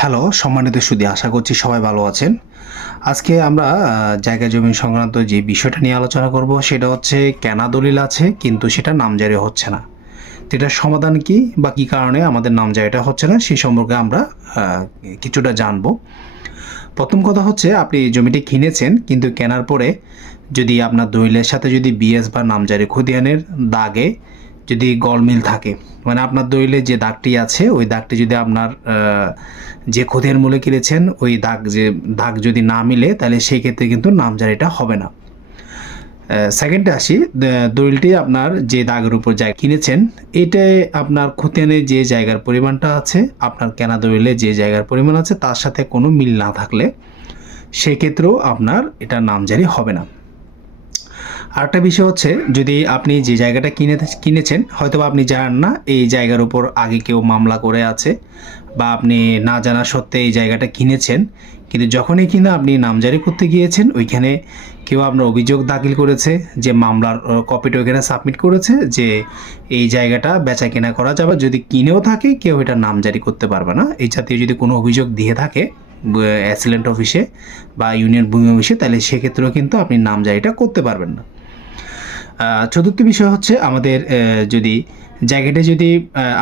Hello সম্মানিত সুধী, আশা করছি সবাই ভালো আছেন। আজকে আমরা জায়গা জমি সংক্রান্ত যে বিষয়টা নিয়ে আলোচনা করব সেটা হচ্ছে কেনা দলিল আছে কিন্তু সেটা নামজারি হচ্ছে না। তো এটার সমাধান কি বা কী কারণে আমাদের নামজারিটা হচ্ছে না সেই সম্পর্কে আমরা কিছুটা জানবো। প্রথম কথা হচ্ছে আপনি এই জমিটি কিনেছেন কিন্তু কেনার পরে যদি আপনার দলিলের সাথে যদি বিএস বা নামজারি খতিয়ানের দাগে যদি গলমিল থাকে, মানে আপনার দলিলে যে দাগটি আছে ওই দাগটি যদি আপনার যে খতিয়ান মূলে কিনেছেন ওই দাগ যদি না মিলে তাহলে সেই ক্ষেত্রে কিন্তু নামজারিটা হবে না। সেকেন্ডে আসি, দলিলটি আপনার যে দাগের উপর জায়গা কিনেছেন এটাই আপনার খতিয়ানে যে জায়গার পরিমাণটা আছে আপনার কেনা দলিলে যে জায়গার পরিমাণ আছে তার সাথে কোনো মিল না থাকলে সেক্ষেত্রেও আপনার এটা নামজারি হবে না। আরেকটা বিষয় হচ্ছে, যদি আপনি যে জায়গাটা কিনেছেন হয়তো আপনি জানেন না এই জায়গার উপর আগে কেউ মামলা করে আছে বা আপনি না জানা সত্ত্বে এই জায়গাটা কিনেছেন, কিন্তু যখনই কিনা আপনি নামজারি করতে গিয়েছেন ওইখানে কেউ আপনার অভিযোগ দাখিল করেছে, যে মামলার কপিটা ওইখানে সাবমিট করেছে যে এই জায়গাটা বেচা কেনা করা যাবে, যদি কিনেও থাকে কেউ এটা নামজারি করতে পারবে না, এই জাতীয় যদি কোনো অভিযোগ দিয়ে থাকে অ্যাসিলেন্ট অফিসে বা ইউনিয়ন ভূমি অফিসে, তাহলে সেক্ষেত্রেও কিন্তু আপনি নামজারিটা করতে পারবেন না। চতুর্থ বিষয় হচ্ছে আমাদের যদি জায়গাটা যদি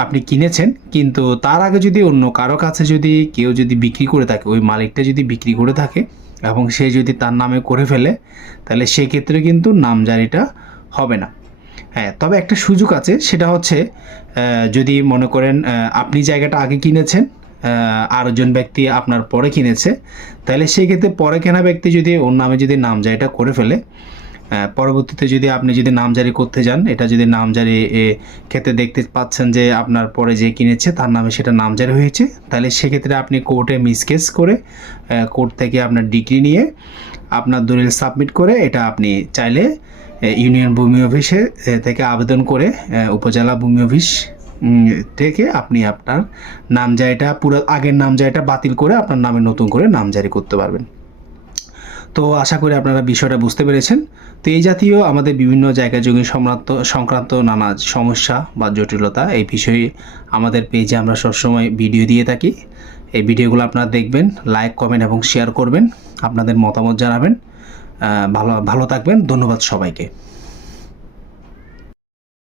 আপনি কিনেছেন কিন্তু তার আগে যদি অন্য কারো কাছে যদি কেউ যদি বিক্রি করে থাকে, ওই মালিকটা যদি বিক্রি করে থাকে এবং সে যদি তার নামে করে ফেলে তাহলে সেক্ষেত্রে কিন্তু নামজারিটা হবে না। হ্যাঁ, তবে একটা সুযোগ আছে, সেটা হচ্ছে যদি মনে করেন আপনি জায়গাটা আগে কিনেছেন, আরেকজন ব্যক্তি আপনার পরে কিনেছে, তাহলে সেক্ষেত্রে পরে কেনা ব্যক্তি যদি ওর নামে যদি নামজারিটা করে ফেলে, পরবর্তীতে যদি আপনি যদি নামজারি করতে যান, এটা যদি নামজারি ক্ষেত্রে দেখতে পাচ্ছেন যে আপনার পরে যে কিনেছে তার নামে সেটা নামজারি হয়েছে, তাহলে সেক্ষেত্রে আপনি কোর্টে মিসকেস করে কোর্ট থেকে আপনার ডিগ্রি নিয়ে আপনার দলিল সাবমিট করে এটা আপনি চাইলে ইউনিয়ন ভূমি অফিসে থেকে আবেদন করে উপজেলা ভূমি অফিস থেকে আপনি আপনার নামজারিটা পুরো আগের নামজারিটা বাতিল করে আপনার নামে নতুন করে নামজারি করতে পারবেন। তো আশা করি আপনারা বিষয়টা বুঝতে পেরেছেন। তো এই জাতীয় আমাদের বিভিন্ন জায়গা জমি সংক্রান্ত নানা সমস্যা বা জটিলতা এই বিষয়ে আমাদের পেজে আমরা সবসময় ভিডিও দিয়ে থাকি। এই ভিডিওগুলো আপনারা দেখবেন, লাইক কমেন্ট এবং শেয়ার করবেন, আপনাদের মতামত জানাবেন। ভালো থাকবেন। ধন্যবাদ সবাইকে।